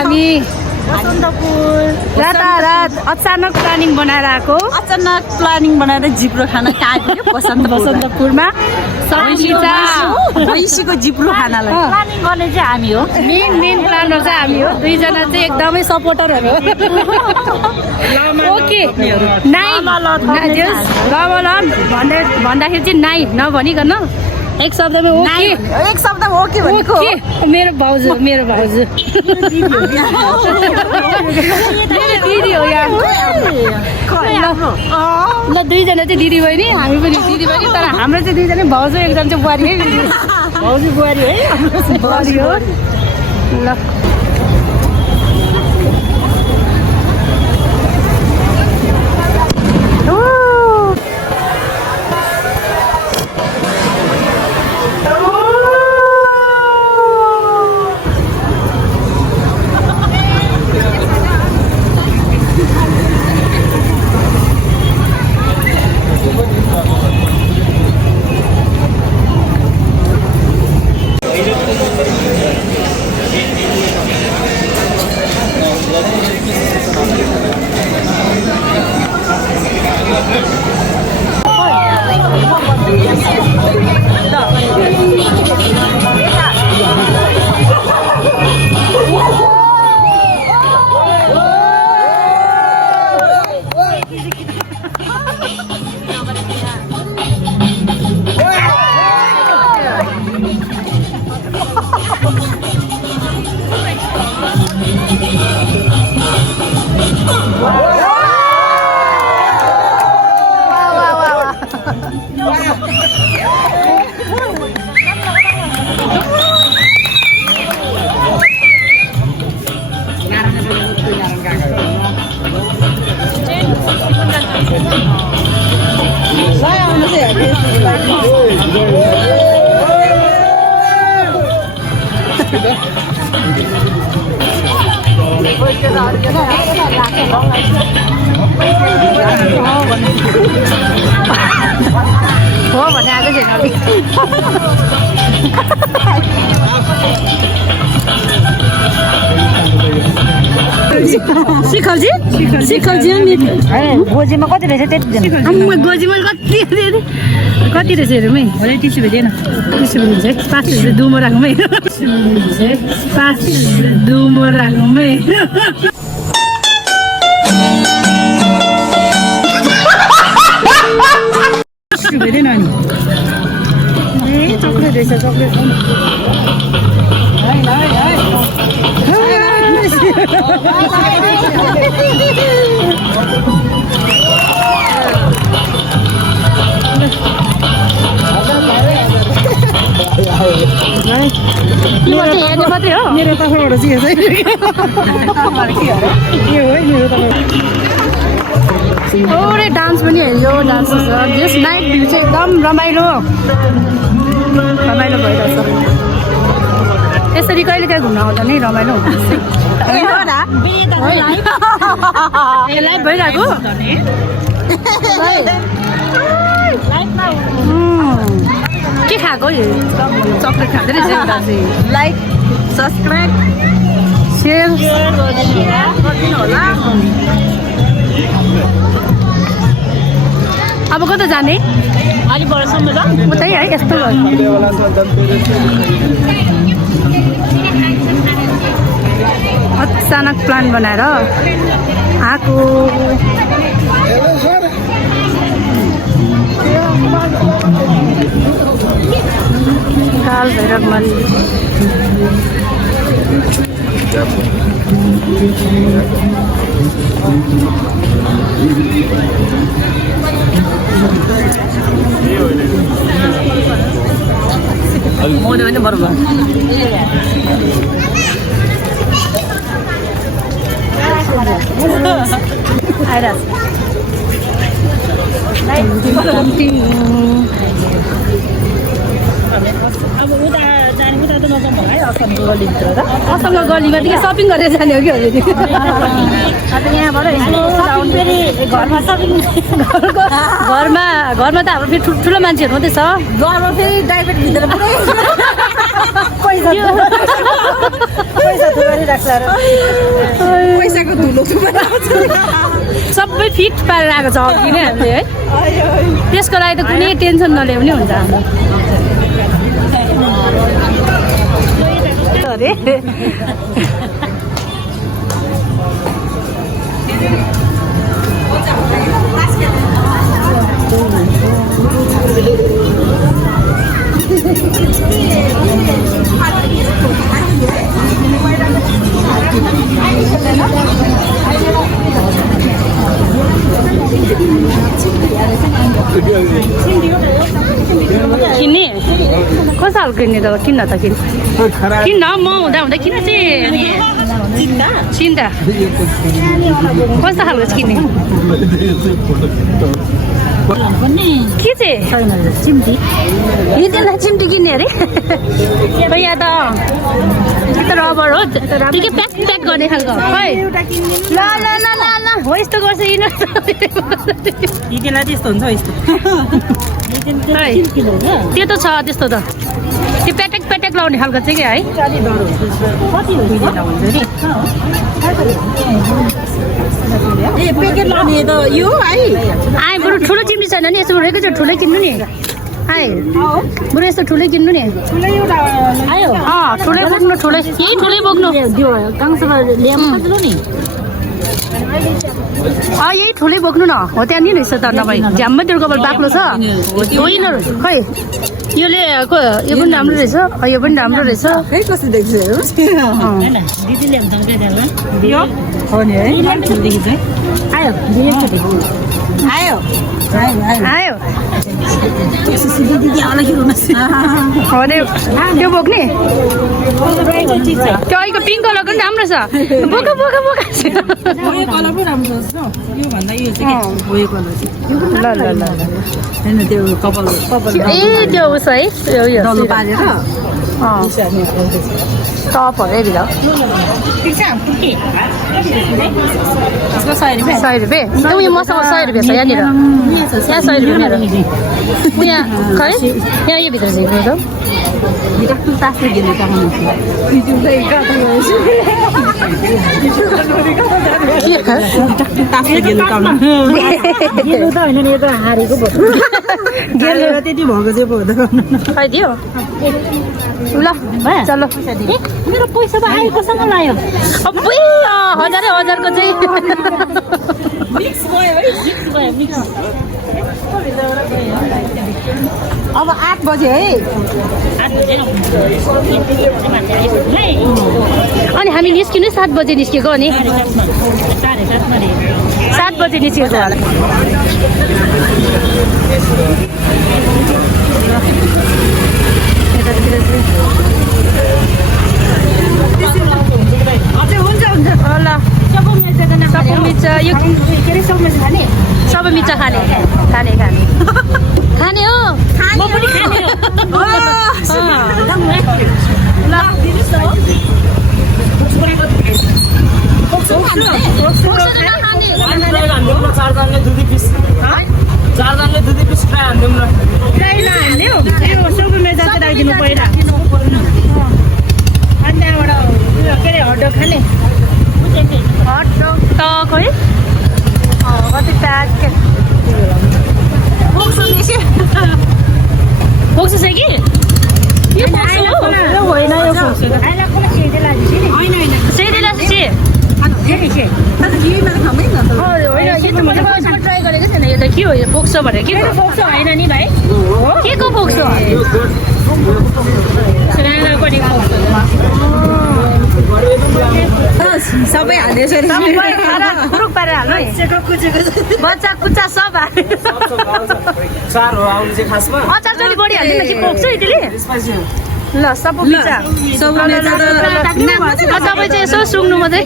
हामी बसन्तपुर रातारात अचानक प्लानिङ बनाएर आएको जिब्रो खान कहाँ आइपुग्यो बसन्तपुरमा भैँसीको जिब्रो खानालाई प्लानिङ गर्ने चाहिँ हामी हो मेन प्लानर चाहिँ हामी हो दुईजना चाहिँ एकदमै सपोर्टरहरू ओके भन्दाखेरि चाहिँ नाइ नभनिकन एक शब्दमा ओके भनेको मेरो भाउजू मेरो दिदी हो यहाँ ल दुईजना चाहिँ दिदी बहिनी हामी पनि दिदी बहिनी तर हाम्रो चाहिँ दुईजना भाउजू एकजना चाहिँ बुहारी है भाउजू बुहारी है बुहारी हो ल हो भने आएको छैन शिखरजी गोजीमा कति रहेछ त्यति गोजीमा कति रहेछ हेरौँ है टिस्यु भेटेन टिस्यु भेटिन्छ है 5 दुमो राखौँ है 5 दुमो राखौँ है भेटेन नि चक्लेट रहेछ चक्लेट मात्रै हो मेरो तर्फबाट चाहिँ थोरै डान्स पनि हेऱ्यो डान्स छ जस नाइट भ्यू चाहिँ एकदम रमाइलो भइरहेछ यसरी कहिले काहीँ घुम्न आउँदा नै रमाइलो हुन्छ लाइभ भइरहेको के खाएको चक्लेट खाँदै रहेछ लाइक सब्सक्राइब सेयर गरिदिनु होला अब कता जाने अलि बरसम्म ल उतै है यस्तो अचानक प्लान बनाएर आएको काल भैरव मन्दिर मोदे पनि बरोबर अब उता जाने उता त नजाउँ होला है असमको गल्लीभित्र त असमको गल्लीमा चाहिँ सपिङ गरेर जाने हो कि हजुर अब यहाँबाट फेरि घरमा सपिङ घरमा त हाम्रो फेरि ठुल्ठुलो मान्छेहरू मात्रै छ घरमा फेरि डाइभेट भित्र पुरै पैसा पैसाको धुलो सबै फिट पारेर आएको छ अघि नै हामीले है त्यसको लागि त कुनै टेन्सन नल्याउने हुन्छ हाम्रो अरे किन्ने कस्तो खालको किन्ने त किन्न त किन्न म हुँदा हुँदा किन चाहिँ अनि चिन्ता कस्तो खालको चाहिँ किन्ने के चाहिँ चिम्टी त्यसलाई चिम्टी किन्ने अरे यहाँ त रबर हो त्यो के प्याक प्याक गर्ने खालको खै ल ल ल ल ल हो यस्तो गर्छ यिन त्यस्तो हुन्छ यस्तो त्यो त छ त्यस्तो त त्यो प्याटेक प्याटेक लाउने खालको चाहिँ के है प्याकेट लाउने त यो है आए बरु ठुलो चिम्टी छैन नि यसो एकैचोटि ठुलै किन्नु नि आए बरु यस्तो ठुलै किन्नु नि आयो ठुलै बोक्नु ठुलै यही ठुलै बोक्नु यही ठुलै बोक्नु न हो त्यहाँ नि रहेछ त नभए झ्याम्मै त्यो कपाल बाक्लो छ खै योले यो पनि राम्रो रहेछ यो पनि राम्रो रहेछ कस्तो देख्छ आयो आयो त्यो बोक्ने त्यो अहिलेको पिङ्क कलरको पनि राम्रो छ बोका बोका बोका कलर पनि राम्रो छ योभन्दा यो चाहिँ ल ल ल होइन त्यो कपाल ए त्यो उस है डल्लो पारेर टप हो है भित्र 100 रुपियाँ उयो मसँग 100 रुपियाँ छ यहाँनिर यहाँ 100 रुपियाँ मेरो यहाँ खै यहाँ यो भित्र चाहिँ खाइदियो ल चलो मेरो पैसा त आएकोसँग लायो हजारको चाहिँ अब 8 बजे है अनि हामी निस्किनु 7 बजे निस्केको अनि 7 बजे निस्केको होला सबै मिर्चा यो सबै मिर्चा खाने खाने खाने खाने हो म पनि खाने हो कति प्याकेट बोक्छु चाहिँ कि यो होइन ट्राई गरेको छैन यो त के हो यो बोक्छ भनेर के बोक्छ होइन नि भाइ के को बोक्छ सबै हाल्दैछ पुरुक पारेर हाल्नु है बच्चा कुच्चा सब अचार चाहिँ बढी हाल्दैन कि बोक्छ त्यसले ल सबै मिर्चा सबै चाहिँ यसो सुँग्नु मात्रै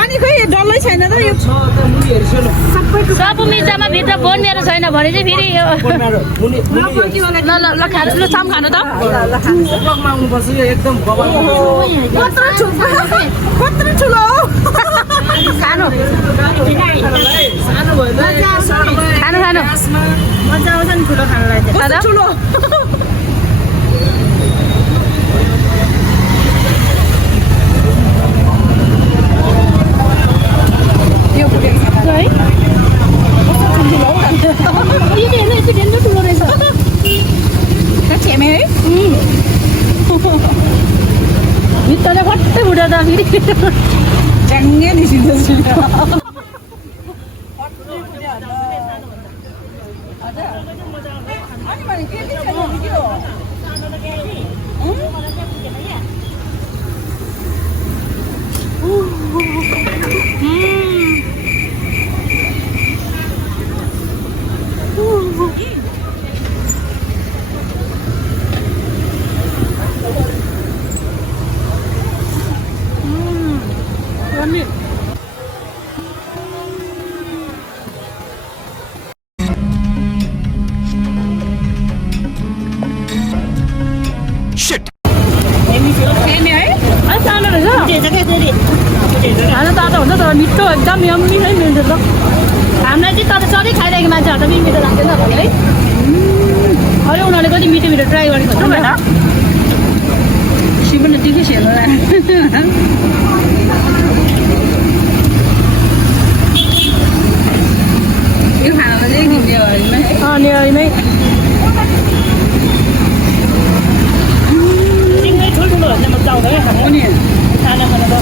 अनि खोइ डल्लै छैन त यो सब मिर्चामा भित्र बोन मेरो छैन भने चाहिँ फेरि यो ल ल ल खानु ल साम खानु त कत्रो ठुलो खानु खानु खानु मजा आउँछ नि ठुलो खानलाई ठुलो फेरि च्याङ्गे निस्किँदैछ सानो रहेछ खाना तातो हुन्छ तर मिठो एकदम यम्मी है मिल्छ त हामीलाई चाहिँ तर सधैँ खाइरहेको मान्छेहरू त मिठो लाग्दैन भने है अरे उनीहरूले कति मिठो मिठो ट्राई गरेको हुन्छ होइन शिवले दिकै सेलो यो खानालाई चाहिँ निम्तिमै नेवारीमै ठुल्ठुलो भन्दा मजा आउँछ क्या खानु पनि खाना खाना त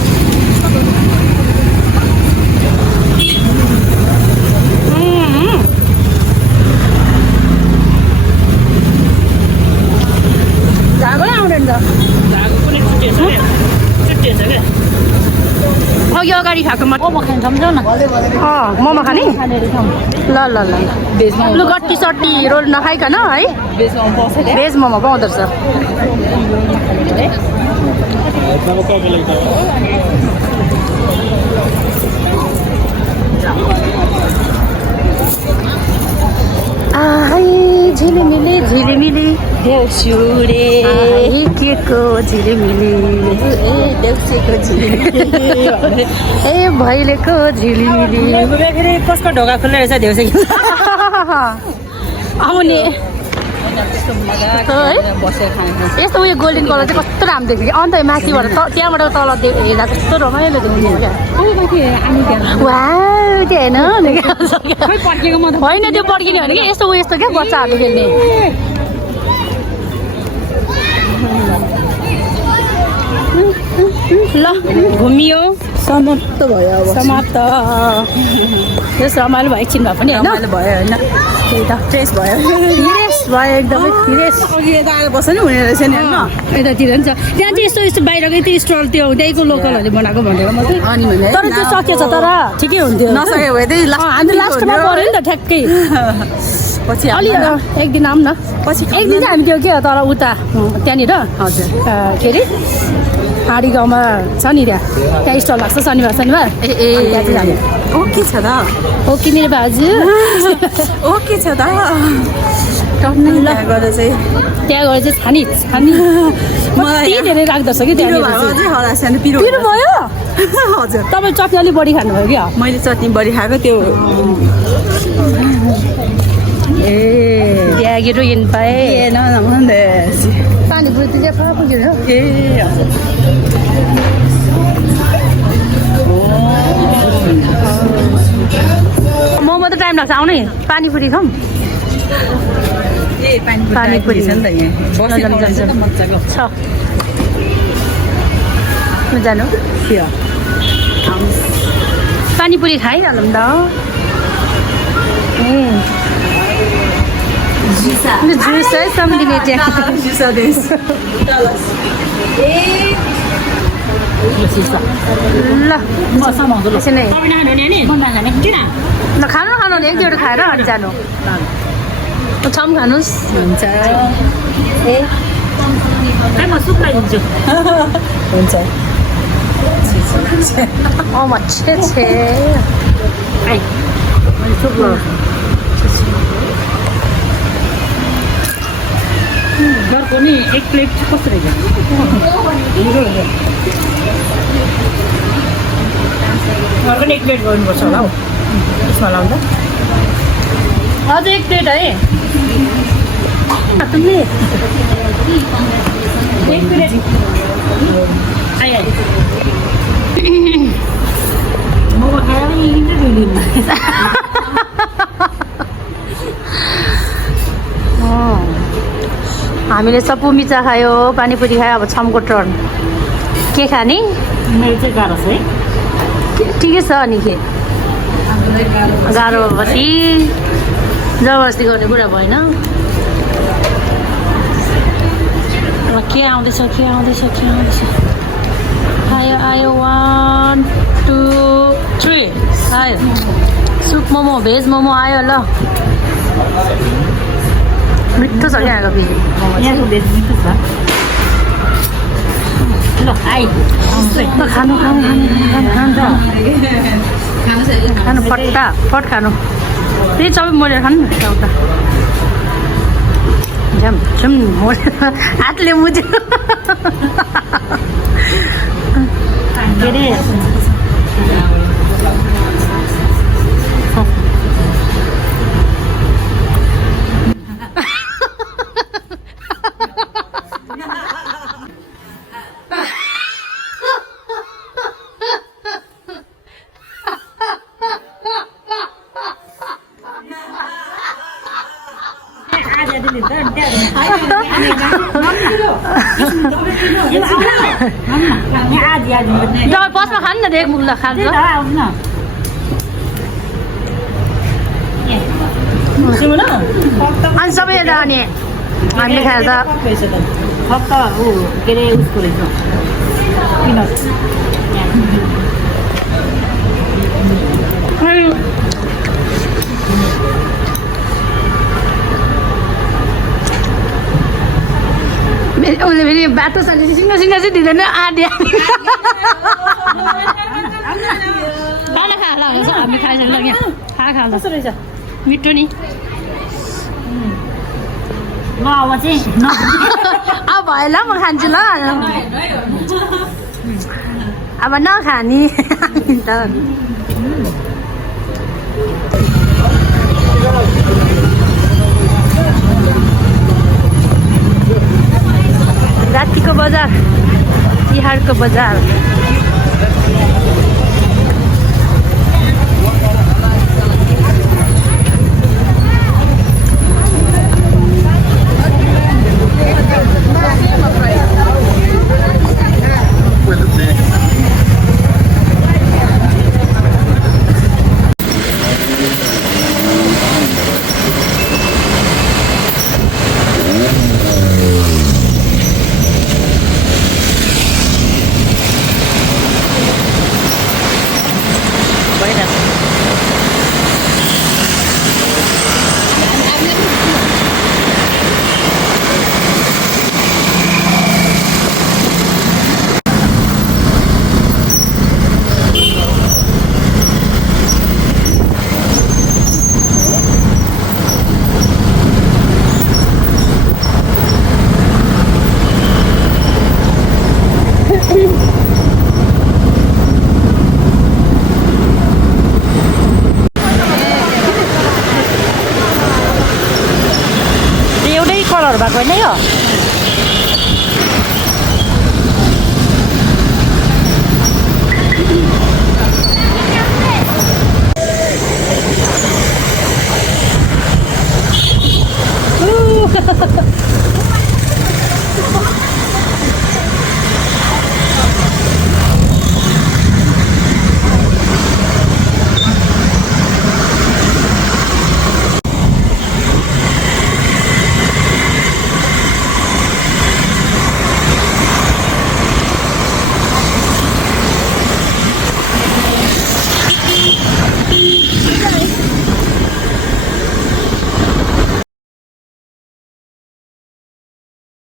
झागै आउँदैन त अघि अगाडि खाएको मोमो खाने सम्झौ न मोमो खाने ल ल ल लु गट्टी सट्टी रोल नखाइकन है भेज मोमो पाउँदो रहेछ झिलिमिली झिलिमिली देउसुरे के को झिलिमिली देउसीको झिलिमिली ए भैलेको झिलिमिली कसको ढोका खुल्ने रहेछ देउसी आउने बसेर खाने यस्तो उयो गोल्डन कलर चाहिँ कस्तो राम्रो देख्छ कि अन्त माथिबाट त्यहाँबाट तल हेर्दा कस्तो रमाइलो देख्ने क्या वा त्यो होइन त्यो पड्किने भने कि यस्तो उयो यस्तो क्या बच्चाहरूले खेल्ने ल घुमियो समाप्त भयो अब समाप्त त्यो रमाइलो भयो एकछिन भए पनि होइन भयो होइन त्यही त फ्रेस भयो फ्रेस भयो एकदमै फ्रेस अघि यता आएर बस्नु नि हुने रहेछ नि होइन यतातिर नि छ त्यहाँ चाहिँ यस्तो यस्तो बाहिरकै त्यो स्टल त्यो त्यहीको लोकलहरूले बनाएको भनेर मात्रै अनि भने तर त्यो सकिएछ तर ठिकै हुन्थ्यो नसके भए त्यही हामी लास्टमा पऱ्यो नि त ठ्याक्कै पछि अलि एक दिन आऊँ न पछि एक दिन चाहिँ हामी त्यो के तर उता त्यहाँनिर हजुर के अरे हाडी गाउँमा छ नि त्यहाँ स्टल लाग्छ शनिबार शनिबार त्यहाँ चाहिँ जाने ओके छ त ओके मेरो बाजु ओके छ त टन्नै ल गएर चाहिँ त्यहाँ गएर चाहिँ छानी छानी कति धेरै लाग्दछ कि त्यहाँनिर पिरो पिरो भयो हजुर तपाईँ चटनी अलिक बढी खानुभयो क्या मैले चटनी बढी खाएको त्यो ए त्यहाँ गिरोइन पाएँ पानीपुरी त त्यहाँ पुग्यो ए मोमो त टाइम लाग्छ आउनै पानीपुरी खाऊँ पानीपुरी छ नि त यहाँ मजाको छ जानु पानीपुरी खाइहालौँ त जुस है सम्झिने त्यहाँ ल एकछिन है ल खानु खानु एक दुईवटा खाएर अनि जानु छम खानुहोस् हुन्छ म सुप लगाइदिन्छु हुन्छ छे छे सुप घरको नि एक प्लेट कस्तो रहेछ घरको नि एक प्लेट गर्नुपर्छ होला हौ यसमा लाउँदा हजुर एक प्लेट है तुमले एक प्लेट आइहाल्यो मोमो खाएर पनि हामीले सपु मिचा खायो पानीपुरी खायो अब छमको टर्न के खाने मेरो चाहिँ गाह्रो छ है ठिकै छ अनि के गाह्रो भएपछि जबरजस्ती गर्ने कुरा भएन के आउँदैछ आयो 1 2 3 आयो सुप मोमो भेज मोमो आयो ल मिठो छ क्या यहाँको भेज मोमो यहाँको भेज मिठो छ ल खानु फट खानु त्यही सबै मोलेर खानु न एउटा झम मोलेर हातले मुझ्यो के अरे बसमा खानु न एक मुख ल खान्छ अनि सबै अनि हामीले खाएर त फक्त ऊ के अरे उसको रहेछ पिनट उसले फेरि बाटो साले सिङ्गो चाहिँ दिँदैन आधी खाना खाएर हुन्छ हामी खाइसक्यो यहाँ खा कस्तो रहेछ मिठो नि ल अब चाहिँ अब भयो ल म खान्छु ल अब नखाने त रातिको बजार तिहारको बजार कलर भएको होइन यो